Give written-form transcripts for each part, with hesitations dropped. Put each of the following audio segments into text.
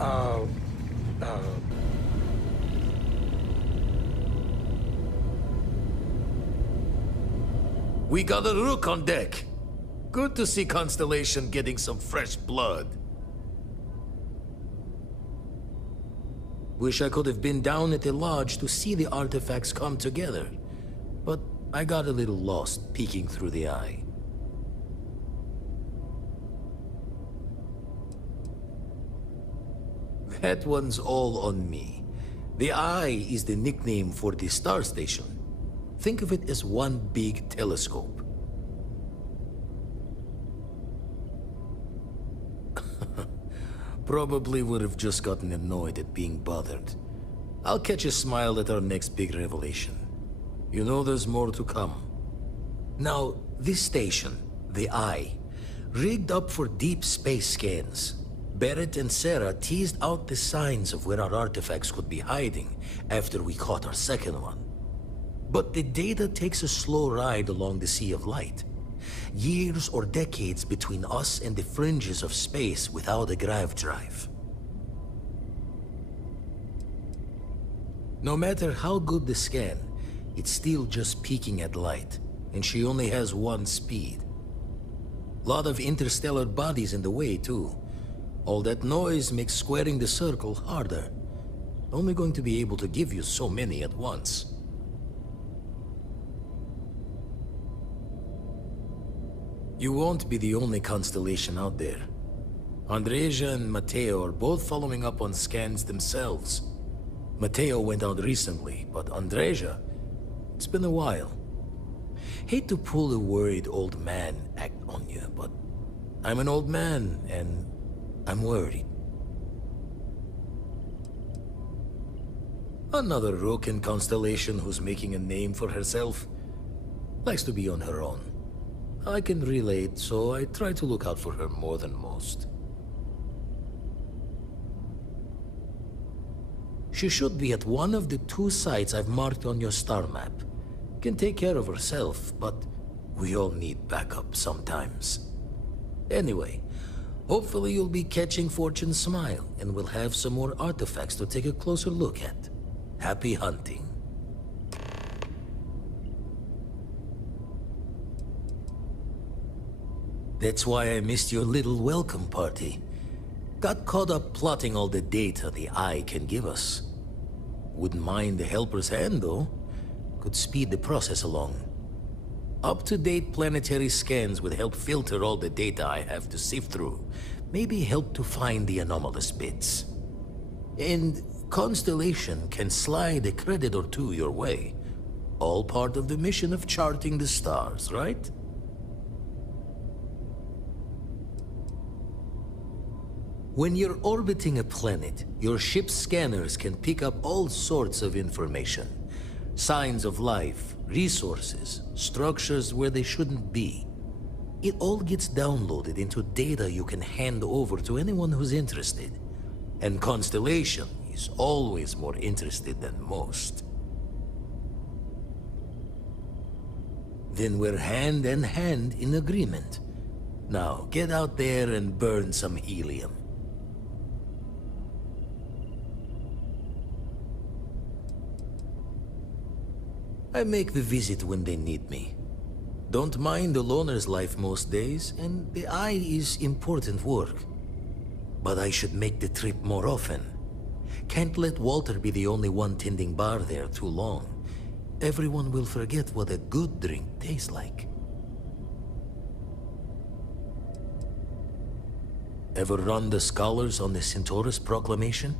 Uh, uh, We got a rook on deck. Good to see Constellation getting some fresh blood. Wish I could have been down at the lodge to see the artifacts come together. But I got a little lost peeking through the eye. That one's all on me. The Eye is the nickname for the star station. Think of it as one big telescope. Probably would have just gotten annoyed at being bothered. I'll catch a smile at our next big revelation. You know there's more to come. Now, this station, the Eye, rigged up for deep space scans. Barrett and Sarah teased out the signs of where our artifacts could be hiding after we caught our second one. But the data takes a slow ride along the Sea of Light. Years or decades between us and the fringes of space without a grav drive. No matter how good the scan, it's still just peeking at light, and she only has one speed. Lot of interstellar bodies in the way, too. All that noise makes squaring the circle harder. Only going to be able to give you so many at once. You won't be the only constellation out there. Andreja and Matteo are both following up on scans themselves. Matteo went out recently, but Andreja, it's been a while. Hate to pull a worried old man act on you, but I'm an old man, and I'm worried. Another rook in Constellation who's making a name for herself. Likes to be on her own. I can relate, so I try to look out for her more than most. She should be at one of the 2 sites I've marked on your star map. Can take care of herself, but we all need backup sometimes. Anyway, hopefully you'll be catching Fortune's smile, and we'll have some more artifacts to take a closer look at. Happy hunting. That's why I missed your little welcome party. Got caught up plotting all the data the Eye can give us. Wouldn't mind the helper's hand, though. Could speed the process along. Up-to-date planetary scans would help filter all the data I have to sift through. Maybe help to find the anomalous bits. And Constellation can slide a credit or 2 your way. All part of the mission of charting the stars, right? When you're orbiting a planet, your ship's scanners can pick up all sorts of information. Signs of life, resources, structures where they shouldn't be. It all gets downloaded into data you can hand over to anyone who's interested. And Constellation is always more interested than most. Then we're hand in hand in agreement. Now, get out there and burn some helium. I make the visit when they need me. Don't mind the loner's life most days, and the Eye is important work. But I should make the trip more often. Can't let Walter be the only one tending bar there too long. Everyone will forget what a good drink tastes like. Ever run the scholars on the Centaurus Proclamation?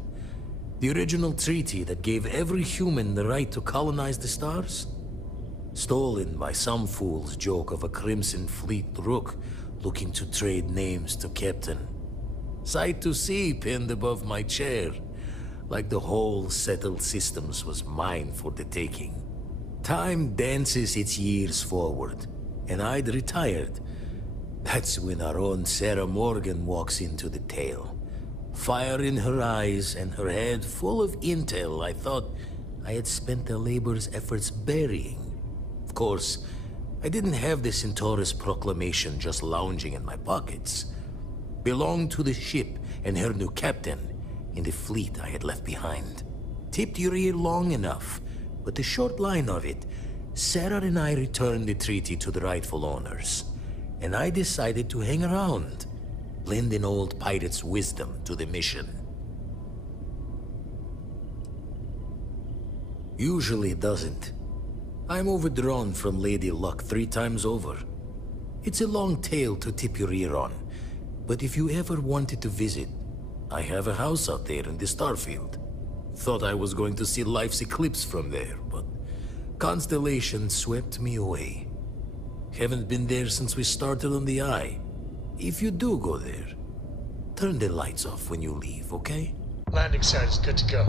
The original treaty that gave every human the right to colonize the stars? Stolen by some fool's joke of a Crimson Fleet rook looking to trade names to Captain. Sight to see pinned above my chair, like the whole settled systems was mine for the taking. Time dances its years forward, and I'd retired. That's when our own Sarah Morgan walks into the tale. Fire in her eyes and her head full of intel I thought I had spent the labor's efforts burying. Of course, I didn't have the Centaurus Proclamation just lounging in my pockets. Belonged to the ship and her new captain, in the fleet I had left behind. Tipped your ear long enough, but the short line of it, Sarah and I returned the treaty to the rightful owners, and I decided to hang around, lend an old pirate's wisdom to the mission. Usually it doesn't. I'm overdrawn from Lady Luck 3 times over. It's a long tale to tip your ear on, but if you ever wanted to visit, I have a house out there in the Starfield. Thought I was going to see life's eclipse from there, but Constellation swept me away. Haven't been there since we started on the Eye. If you do go there, turn the lights off when you leave, okay? Landing site is good to go.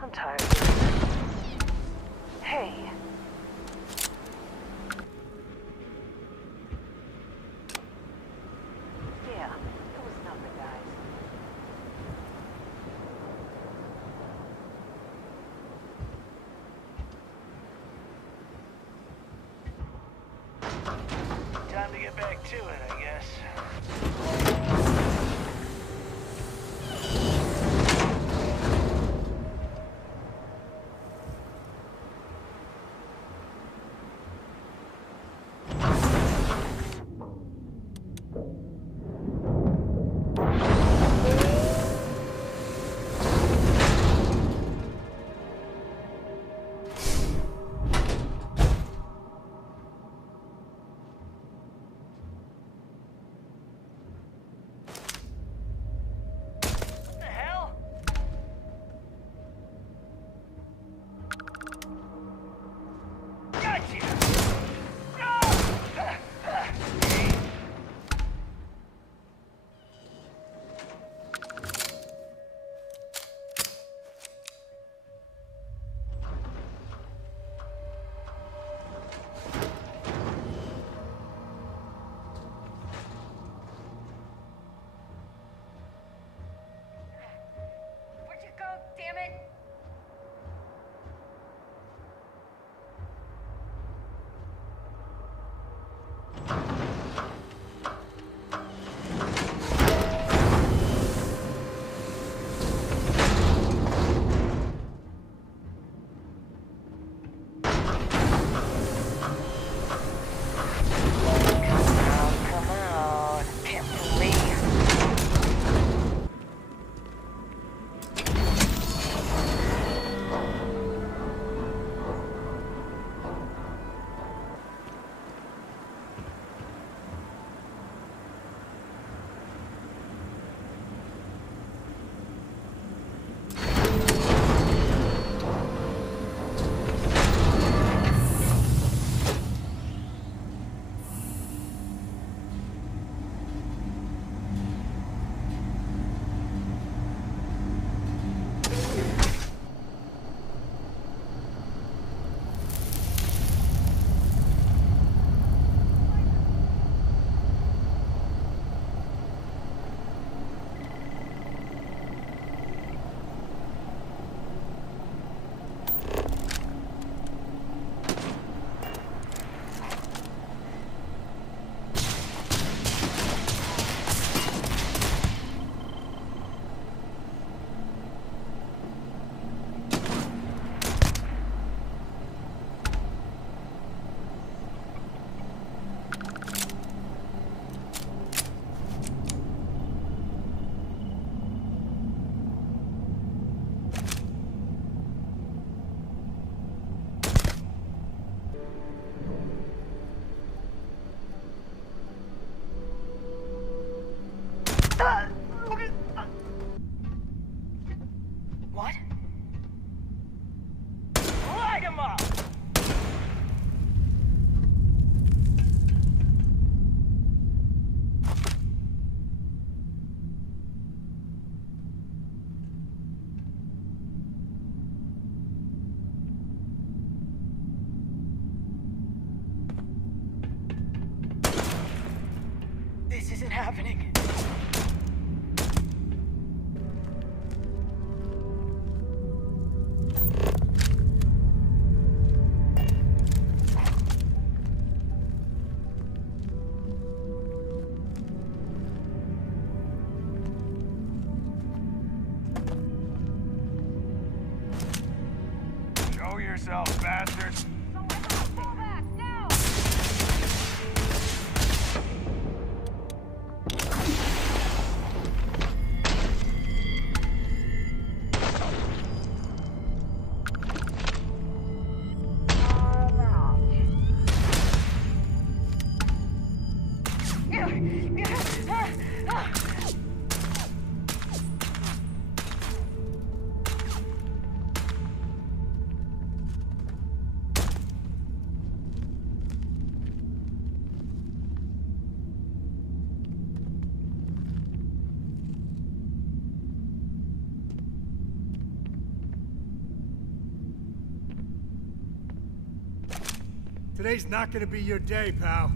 I'm tired. Hey. Yeah, it was nothing, guys. Time to get back to it, I guess. yourself, bastard! Go back, now! Today's not gonna be your day, pal.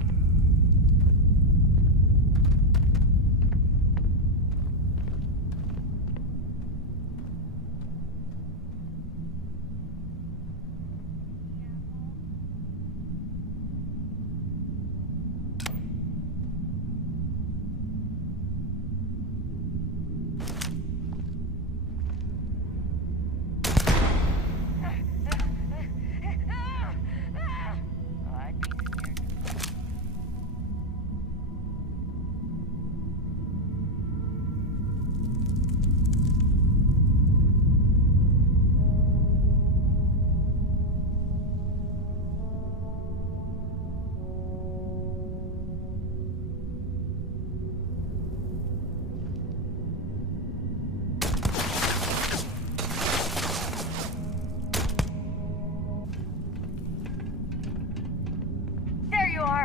There you are!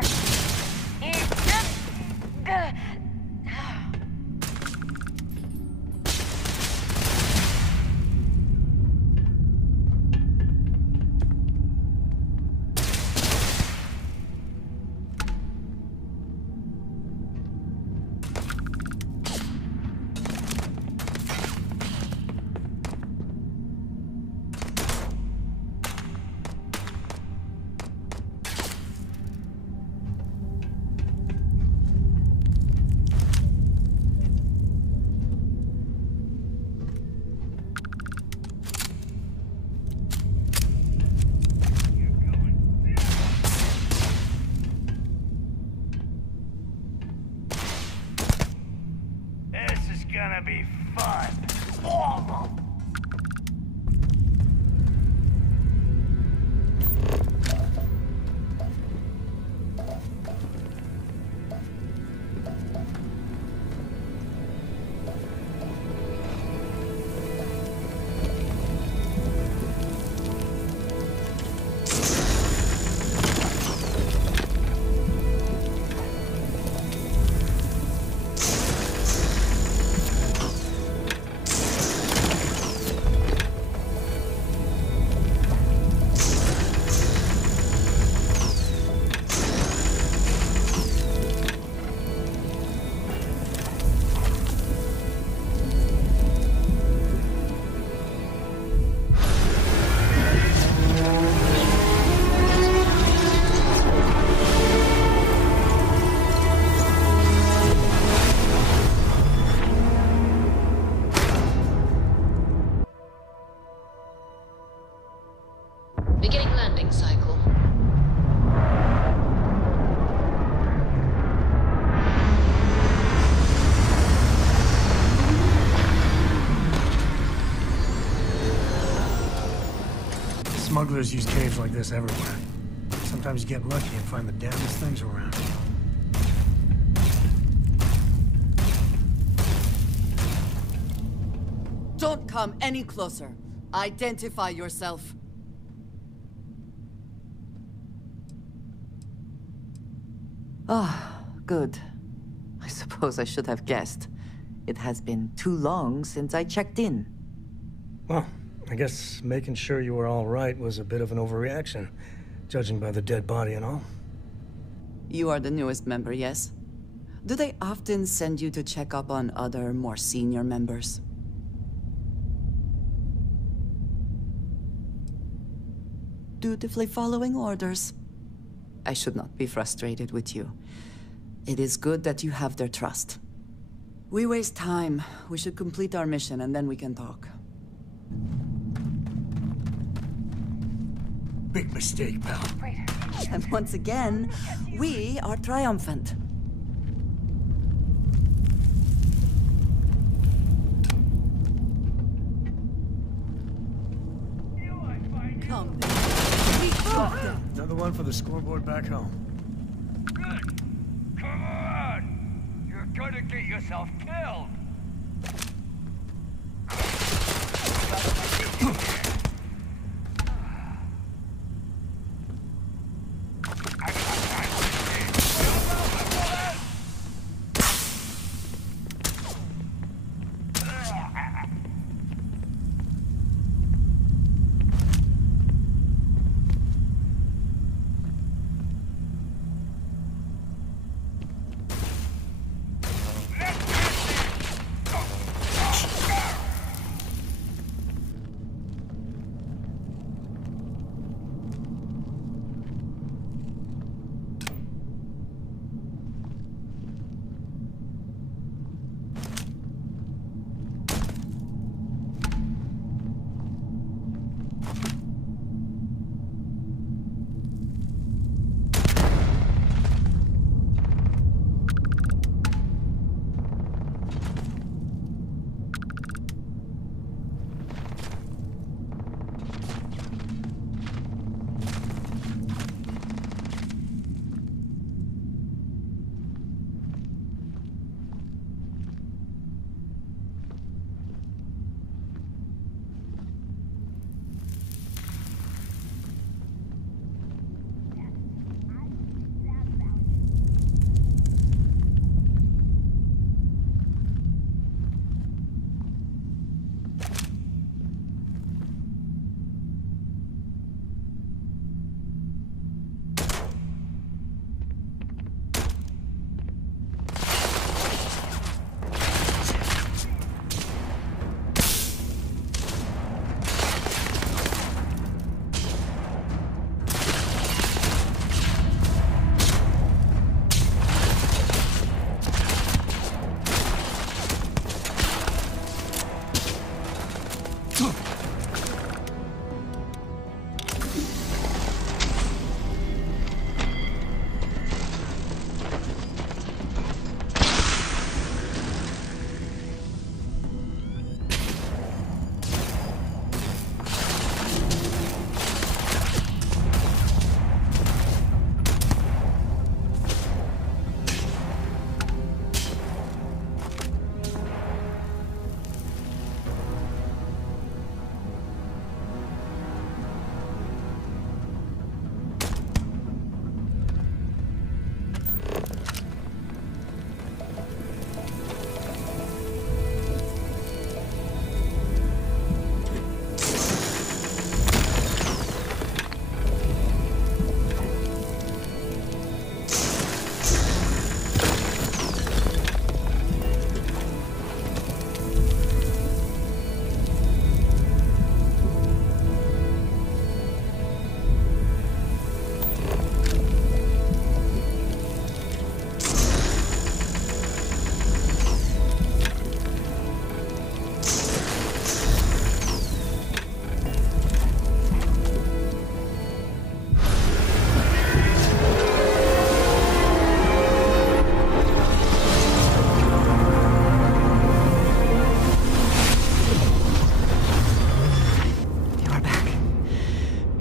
It's just... This is gonna be fun. Oh. Beginning landing cycle. Smugglers use caves like this everywhere. Sometimes you get lucky and find the damnedest things around. Don't come any closer. Identify yourself. Ah, good. I suppose I should have guessed. It has been too long since I checked in. Well, I guess making sure you were all right was a bit of an overreaction, judging by the dead body and all. You are the newest member, yes? Do they often send you to check up on other, more senior members? Dutifully following orders. I should not be frustrated with you. It is good that you have their trust. We waste time. We should complete our mission and then we can talk. Big mistake, pal. Wait. And once again, we are triumphant. Come, we got them. Another one for the scoreboard back home. Good. Come on! You're gonna get yourself killed!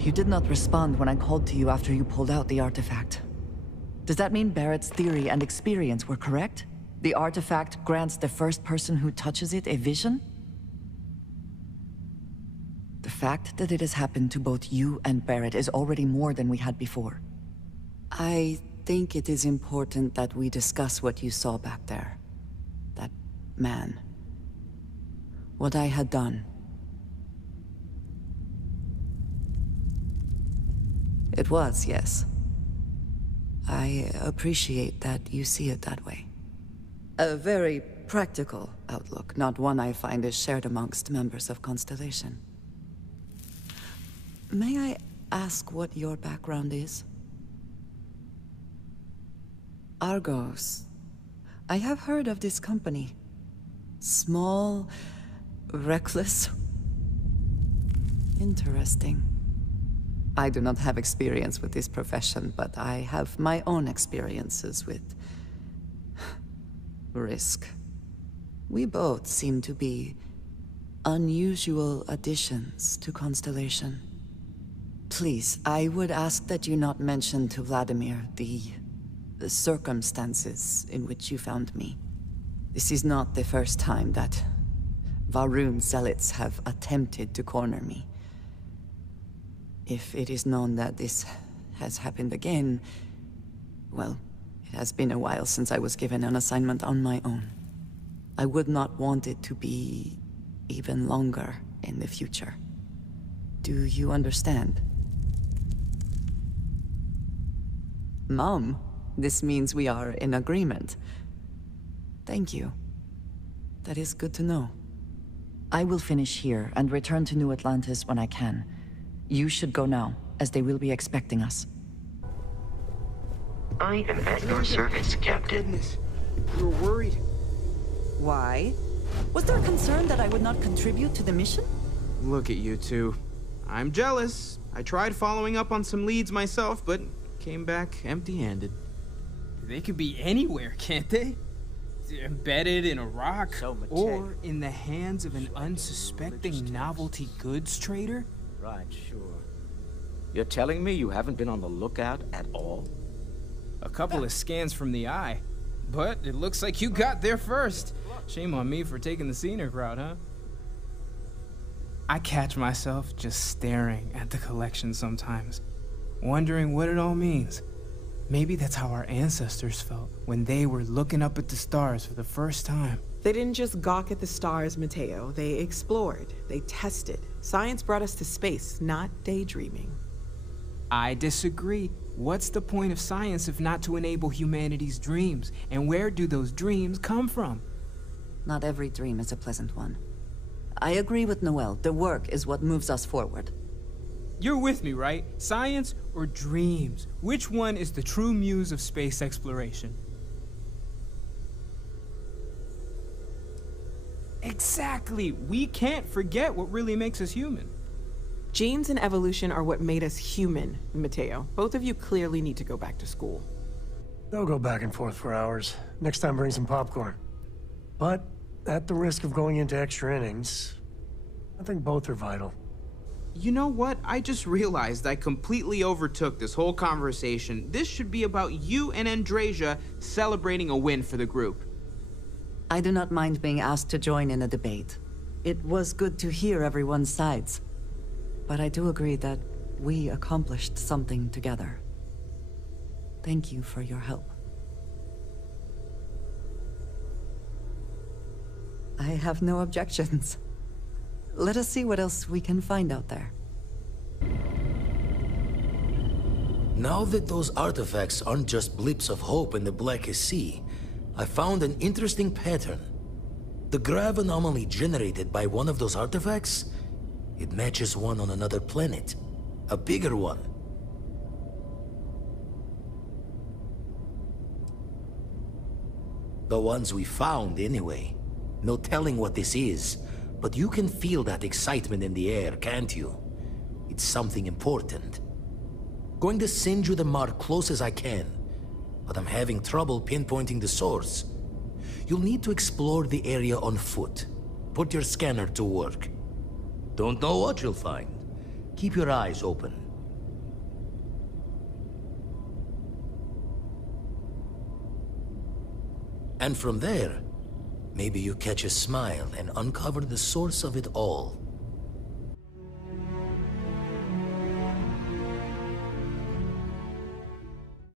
You did not respond when I called to you after you pulled out the artifact. Does that mean Barrett's theory and experience were correct? The artifact grants the first person who touches it a vision? The fact that it has happened to both you and Barrett is already more than we had before. I think it is important that we discuss what you saw back there. That man. What I had done. It was, yes. I appreciate that you see it that way. A very practical outlook, not one I find is shared amongst members of Constellation. May I ask what your background is? Argos. I have heard of this company. Small, reckless. Interesting. I do not have experience with this profession, but I have my own experiences with risk. We both seem to be unusual additions to Constellation. Please, I would ask that you not mention to Vladimir the circumstances in which you found me. This is not the first time that Va'ruun zealots have attempted to corner me. If it is known that this has happened again, well, it has been a while since I was given an assignment on my own. I would not want it to be even longer in the future. Do you understand? Mom, this means we are in agreement. Thank you. That is good to know. I will finish here and return to New Atlantis when I can. You should go now, as they will be expecting us. I am at your service, Captain. Goodness, we were worried. Why? Was there a concern that I would not contribute to the mission? Look at you two. I'm jealous. I tried following up on some leads myself, but came back empty-handed. They could be anywhere, can't they? Embedded in a rock, or in the hands of an unsuspecting novelty goods trader? Right, sure. You're telling me you haven't been on the lookout at all? A couple of scans from the eye. But it looks like you got there first. Shame on me for taking the scenic route, huh? I catch myself just staring at the collection sometimes, wondering what it all means. Maybe that's how our ancestors felt when they were looking up at the stars for the first time. They didn't just gawk at the stars, Mateo. They explored. They tested. Science brought us to space, not daydreaming. I disagree. What's the point of science if not to enable humanity's dreams? And where do those dreams come from? Not every dream is a pleasant one. I agree with Noel. The work is what moves us forward. You're with me, right? Science or dreams? Which one is the true muse of space exploration? Exactly. We can't forget what really makes us human. Genes and evolution are what made us human, Mateo. Both of you clearly need to go back to school. They'll go back and forth for hours. Next time, bring some popcorn. But at the risk of going into extra innings, I think both are vital. You know what? I just realized I completely overtook this whole conversation. This should be about you and Andrasia celebrating a win for the group. I do not mind being asked to join in a debate. It was good to hear everyone's sides. But I do agree that we accomplished something together. Thank you for your help. I have no objections. Let us see what else we can find out there. Now that those artifacts aren't just blips of hope in the Blackest Sea, I found an interesting pattern. The grav anomaly generated by one of those artifacts, it matches one on another planet. A bigger one. The ones we found, anyway. No telling what this is, but you can feel that excitement in the air, can't you? It's something important. Going to send you the mark close as I can, but I'm having trouble pinpointing the source. You'll need to explore the area on foot. Put your scanner to work. Don't know what you'll find. Keep your eyes open. And from there, maybe you catch a smile and uncover the source of it all.